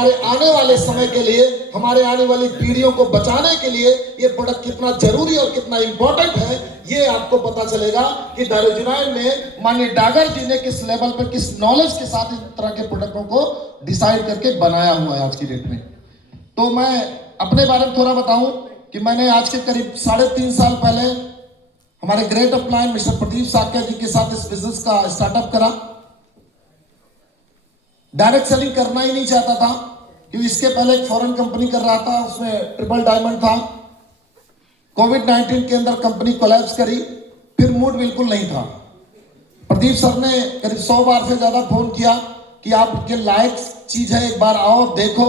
हमारे आने वाले समय के लिए, हमारे आने वाली पीढ़ियों को बचाने के लिए ये प्रोडक्ट कितना जरूरी और कितना इंपॉर्टेंट है, ये आपको पता चलेगा कि दारुजुनाइन में माननीय डागर जी ने किस लेवल पर, किस नॉलेज के साथ इस तरह के प्रोडक्टों को डिसाइड करके बनाया हुआ है आज की डेट में। तो मैं अपने बारे में थोड़ा बताऊं कि मैंने आज के करीब 3.5 साल पहले हमारे great upline mister Pradeep Sakya जी के साथ इस बिजनेस का स्टार्टअप करा। डायरेक्ट सेलिंग करना ही नहीं चाहता था क्योंकि इसके पहले एक फॉरेन कंपनी कर रहा था, उसमें ट्रिपल डायमंड था। कोविड-19 के अंदर कंपनी कोलैप्स करी, फिर मूड बिल्कुल नहीं था। प्रदीप सर ने करीब 100 बार से ज्यादा फोन किया कि आपके लायक चीज है, एक बार आओ, देखो,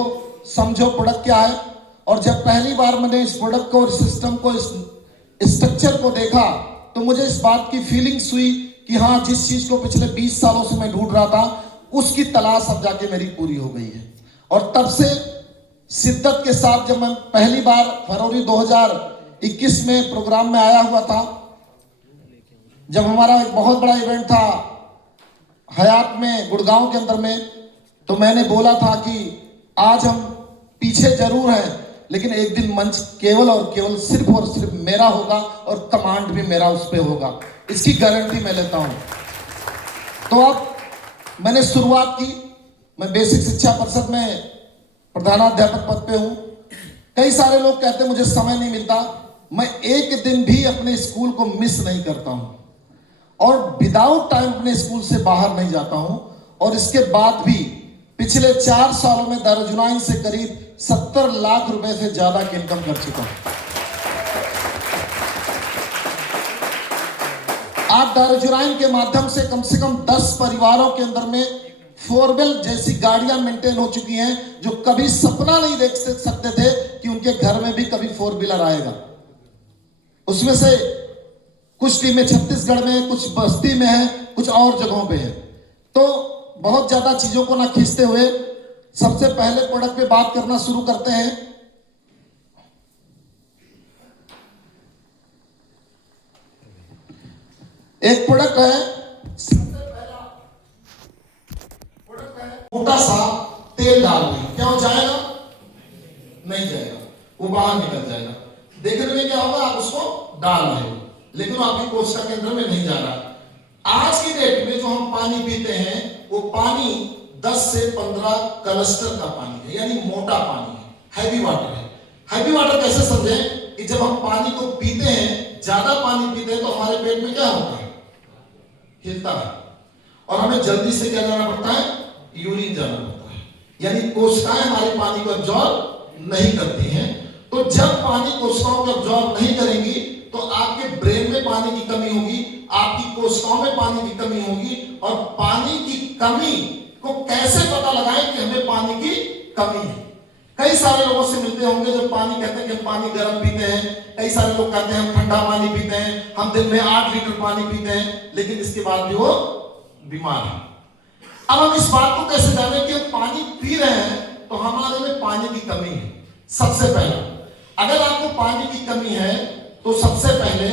समझो प्रोडक्ट क्या है। और जब पहली बार मैंने इस प्रोडक्ट को, इस सिस्टम को, इस स्ट्रक्चर को देखा तो मुझे इस बात की फीलिंग्स हुई कि हाँ, जिस चीज को पिछले 20 सालों से मैं ढूंढ रहा था उसकी तलाश अब जाके मेरी पूरी हो गई है। और तब से शिद्दत के साथ जब मैं पहली बार फरवरी 2021 में प्रोग्राम में आया हुआ था, जब हमारा एक बहुत बड़ा इवेंट था हयात में, गुड़गांव के अंदर में, तो मैंने बोला था कि आज हम पीछे जरूर हैं लेकिन एक दिन मंच केवल और केवल सिर्फ और सिर्फ मेरा होगा और कमांड भी मेरा उस पर होगा, इसकी गारंटी मैं लेता हूं। तो अब मैंने शुरुआत की, मैं बेसिक शिक्षा परिषद में प्रधानाध्यापक पद पे हूं। कई सारे लोग कहते हैं मुझे समय नहीं मिलता, मैं एक दिन भी अपने स्कूल को मिस नहीं करता हूं और विदाउट टाइम अपने स्कूल से बाहर नहीं जाता हूं। और इसके बाद भी पिछले 4 सालों में दारुजुनाइन से करीब 70 लाख रुपए से ज्यादा की इनकम कर चुका हूं। आज दारुजुनाइन के माध्यम से कम 10 परिवारों के अंदर में 4व्हील जैसी गाड़ियां मेंटेन हो चुकी हैं जो कभी सपना नहीं देख सकते थे कि उनके घर में भी कभी 4व्हीलर आएगा। उसमें से कुछ टीमें छत्तीसगढ़ में, कुछ बस्ती में है, कुछ और जगहों पे है। तो बहुत ज्यादा चीजों को ना खींचते हुए सबसे पहले प्रोडक्ट पे बात करना शुरू करते हैं। एक प्रोडक्ट है, सबसे पहला प्रोडक्ट है मोटा सा तेल डालना। क्या हो जाएगा? नहीं जाएगा, वो बाहर निकल जाएगा। देखने में क्या होगा, आप उसको डाल रहे हो लेकिन वो आपकी कोशिका के अंदर में नहीं जा रहा। आज की डेट में जो हम पानी पीते हैं वो पानी 10 से 15 क्लस्टर का पानी है, यानी मोटा पानी है, हैवी वाटर है। हैवी वाटर कैसे समझें कि जब हम पानी को पीते हैं, ज्यादा पानी पीते हैं तो हमारे पेट में क्या होता है, हिलता है और हमें जल्दी से क्या जाना पड़ता है, यूरिन जाना पड़ता है, यानी कोशिकाएं हमारे पानी को अब्जॉर्ब नहीं करती हैं। तो जब पानी कोशिकाओं को अब्जॉर्ब नहीं करेंगी तो आपके ब्रेन में पानी की कमी होगी, आपकी कोशिकाओं में पानी की कमी होगी। और पानी की कमी को कैसे पता लगाएं कि हमें पानी की कमी है? कई सारे लोगों से मिलते होंगे जो पानी कहते हैं कि हम पानी गर्म पीते हैं, कई सारे लोग कहते हैं हम ठंडा पानी पीते हैं, हम दिन में 8 लीटर पानी पीते हैं, लेकिन इसके बाद भी वो बीमार है। अब हम इस बात को कैसे जाने कि हम पानी पी रहे हैं तो हमारे में पानी की कमी है? सबसे पहला, अगर आपको पानी की कमी है तो सबसे पहले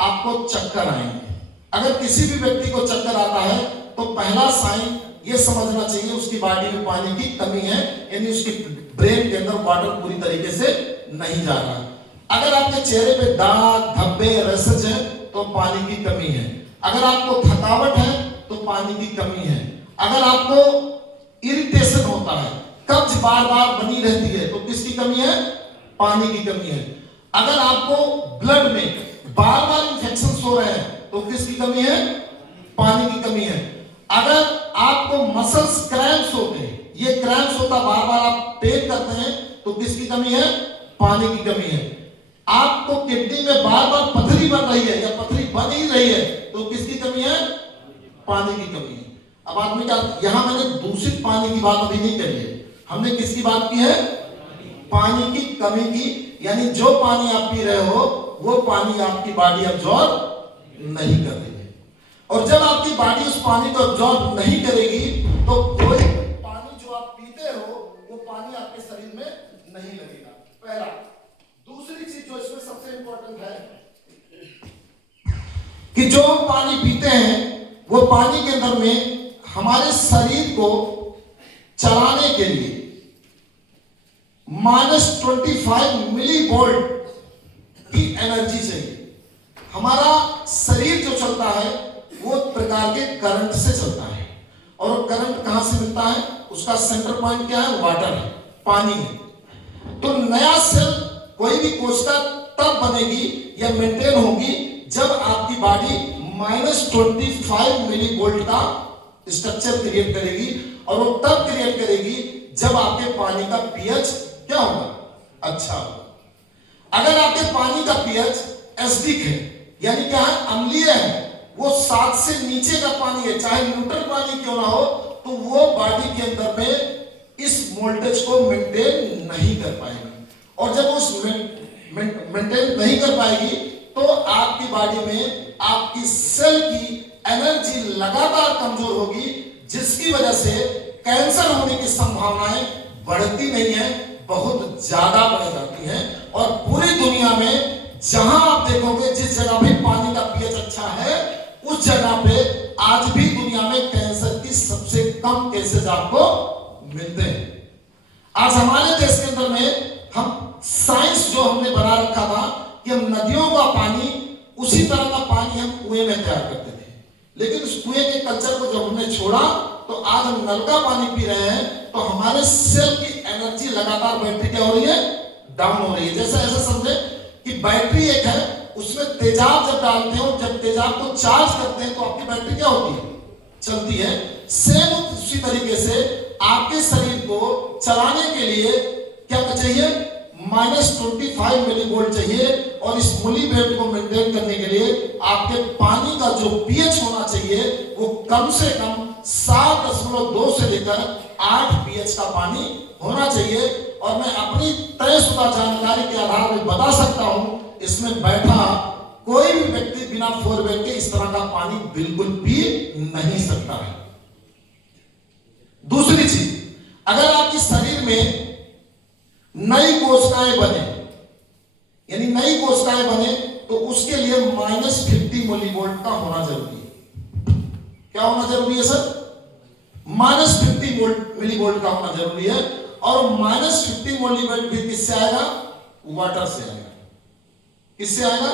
आपको चक्कर आएंगे। अगर किसी भी व्यक्ति को चक्कर आता है तो पहला साइन ये समझना चाहिए उसकी बॉडी में पानी की कमी है, यानी उसकी ब्रेन के अंदर वाटर पूरी तरीके से नहीं जा रहा। अगर आपके चेहरे पे दाग, धब्बे, रैशेज है तो पानी की कमी है। अगर आपको थकावट है तो पानी की कमी है। अगर आपको इरिटेशन होता है, कब्ज बार बार बनी रहती है तो किसकी कमी है, पानी की कमी है। अगर आपको ब्लड में बार बार इंफेक्शन हो रहे हैं तो किसकी कमी है, पानी की कमी है। अगर आपको मसल्स क्रैम्प्स होते हैं, ये क्रैम्प्स होता बार बार आप पेन करते हैं तो किसकी कमी है, पानी की कमी है। आपको किडनी में बार बार पथरी बन रही है या पथरी बन ही रही है तो किसकी कमी है, पानी की कमी है। अब आदमी का यहां मैंने दूषित पानी की बात अभी नहीं करी है, हमने किसकी बात की है, पानी की कमी की। यानी जो पानी आप पी रहे हो वो पानी आपकी बॉडी अब्जॉर्ब नहीं कर रही है। और जब आपकी बॉडी उस पानी को अब्जॉर्ब नहीं करेगी तो कोई पानी जो आप पीते हो वो पानी आपके शरीर में नहीं लगेगा, पहला। दूसरी चीज जो इसमें सबसे इंपॉर्टेंट है कि जो हम पानी पीते हैं वो पानी के अंदर में हमारे शरीर को चलाने के लिए -25 मिली वोल्ट की एनर्जी चाहिए। हमारा शरीर जो चलता है वो प्रकार के करंट से चलता है, और वो करंट कहां से मिलता है? उसका सेंटर पॉइंट क्या है? वाटर है, पानी है। तो नया सेल, कोई भी कोशिका तब बनेगी या मेंटेन होगी जब आपकी बॉडी -25 मिली वोल्ट का स्ट्रक्चर क्रिएट करेगी, और वो तब क्रिएट करेगी जब आपके पानी का पीएच क्या होगा? अच्छा होगा। अगर आपके पानी का पीएच एसिडिक है, यानी क्या है? अम्लीय है, वो 7 से नीचे का पानी है, चाहे न्यूट्रल पानी क्यों ना हो, तो वो बॉडी के अंदर में इस वोल्टेज को मेंटेन नहीं कर पाएगी। और जब उस मेंटेन नहीं कर पाएगी तो आपकी बॉडी में आपकी सेल की एनर्जी लगातार कमजोर होगी, जिसकी वजह से कैंसर होने की संभावनाएं बढ़ती नहीं है, बहुत ज्यादा बढ़ जाती हैं। और पूरी दुनिया में जहां आप देखोगे, जिस जगह पे पानी का पीएच अच्छा है, उस जगह पे आज भी दुनिया में कैंसर की सबसे कम केसेस आपको मिलते हैं। आज हमारे देश के अंदर में हम साइंस जो हमने बना रखा था कि हम नदियों का पानी, उसी तरह का पानी हम कुएं में तैयार करते थे, लेकिन उस कुएं के कल्चर को जब हमने छोड़ा तो आज हम नल का पानी पी रहे हैं, तो हमारे सेल की एनर्जी लगातार बैटरी क्या हो रही है? डाउन हो रही है। जैसे ऐसा समझे कि बैटरी एक है, उसमें तेजाब जब डालते हो, जब तेजाब को चार्ज करते हैं तो आपकी बैटरी क्या होती है? चलती है। सेम उसी तरीके से आपके शरीर को चलाने के लिए क्या चाहिए? -25 मिली वोल्ट चाहिए, और इस मिली वोल्ट को मेंटेन करने के लिए आपके पानी का जो पीएच होना चाहिए वो कम से कम 7.2 से लेकर 8 पीएच का पानी होना चाहिए। और मैं अपनी तयशुदा जानकारी के आधार पर बता सकता हूं, इसमें बैठा कोई भी व्यक्ति बिना फोरवेल के इस तरह का पानी बिल्कुल पी नहीं सकता है। दूसरी चीज, अगर आपके शरीर में नई कोशिकाएं बने, यानी नई कोशिकाएं बने, तो उसके लिए -50 मिलीवोल्ट का होना जरूरी है। क्या होना जरूरी है सर? -50 मिलीवोल्ट का होना जरूरी है। और -50 मिलीवोल्ट भी किससे आएगा? वाटर से आएगा। किससे आएगा?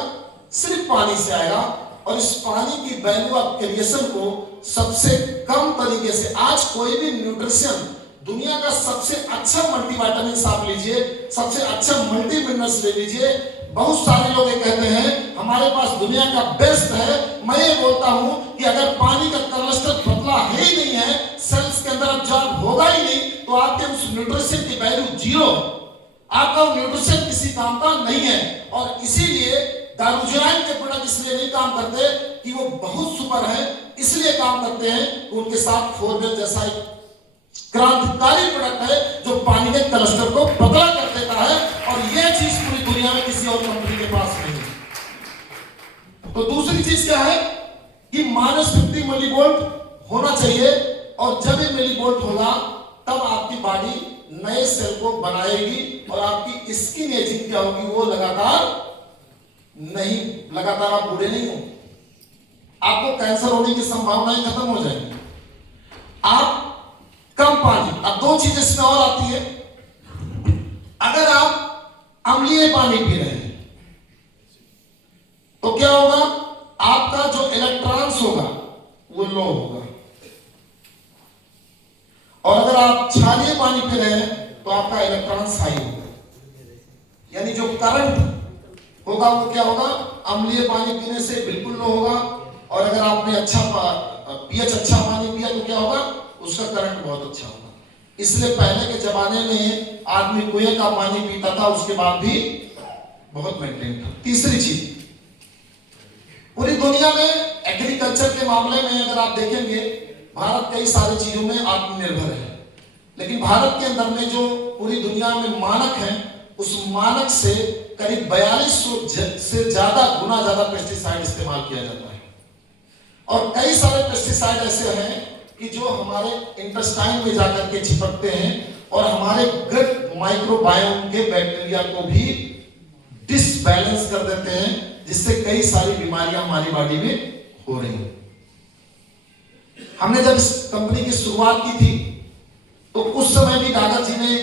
सिर्फ पानी से आएगा। और इस पानी की वैल्यू ऑफ क्रिएशन को सबसे कम तरीके से, आज कोई भी न्यूट्रिशन, दुनिया का सबसे अच्छा मल्टीविटामिन आप लीजिए, सबसे अच्छा मल्टी मिनरल्स ले लीजिए। बहुत सारे लोग ये कहते हैं हमारे पास दुनिया का बेस्ट है। मैं ये बोलता हूं कि अगर पानी का कोलेस्ट्रॉल पतला है ही नहीं है, सेल्स के अंदर अब्जॉर्ब होगा ही नहीं, तो आपके उस न्यूट्रिशन की वैल्यू जीरो, आपका न्यूट्रिशन किसी काम का नहीं है। और इसीलिए दारूजोइन के प्रोडक्ट इसलिए नहीं काम करते कि वो बहुत सुपर है, इसलिए काम करते हैं कि उनके साथ फोरवेल जैसा एक क्रांतिकारी प्रोडक्ट है जो पानी के कोलेस्ट्रॉल को पतला कर देता है, और यह चीज पूरी दुनिया में किसी और कंपनी के पास नहीं है। तो दूसरी चीज क्या है कि -50 मिलीवोल्ट होना चाहिए, और जब ये मिलीवोल्ट होगा तब आपकी बॉडी नए सेल को बनाएगी, और आपकी स्किन एजिंग क्या होगी? वो लगातार आप बूढ़े नहीं होंगे, आपको कैंसर होने की संभावनाएं खत्म हो जाएंगी। आप कम पानी, अब दो चीजें इसमें और आती है। अगर आप अम्लीय पानी पी रहे हैं तो क्या होगा? आपका जो इलेक्ट्रॉन्स होगा वो लो होगा, और अगर आप क्षारीय पानी पी रहे हैं तो आपका इलेक्ट्रॉन्स हाई होगा, यानी जो करंट होगा वो क्या होगा? अम्लीय पानी पीने से बिल्कुल लो होगा। और अगर आपने अच्छा पीएच अच्छा पानी पिया तो क्या होगा? उसका करंट बहुत अच्छा होगा। इसलिए पहले के जमाने में आदमी कुएं का पानी पीता था, उसके बाद भी बहुत मेंटेन था। तीसरी चीज, पूरी दुनिया में एग्रीकल्चर के मामले में अगर आप देखेंगे, भारत कई सारी चीजों में आत्मनिर्भर है, लेकिन भारत के अंदर में जो पूरी दुनिया में मानक है, उस मानक से करीब 4200 से ज्यादा गुना ज्यादा पेस्टिसाइड इस्तेमाल किया जाता है। और कई सारे पेस्टिसाइड ऐसे हैं कि जो हमारे इंटेस्टाइन में जाकर के चिपकते हैं और हमारे गट माइक्रोबायोम के बैक्टीरिया को भी डिसबैलेंस कर देते हैं, जिससे कई सारी बीमारियां हमारी बॉडी में हो रही हैं। हमने जब इस कंपनी की शुरुआत की थी तो उस समय भी दादाजी ने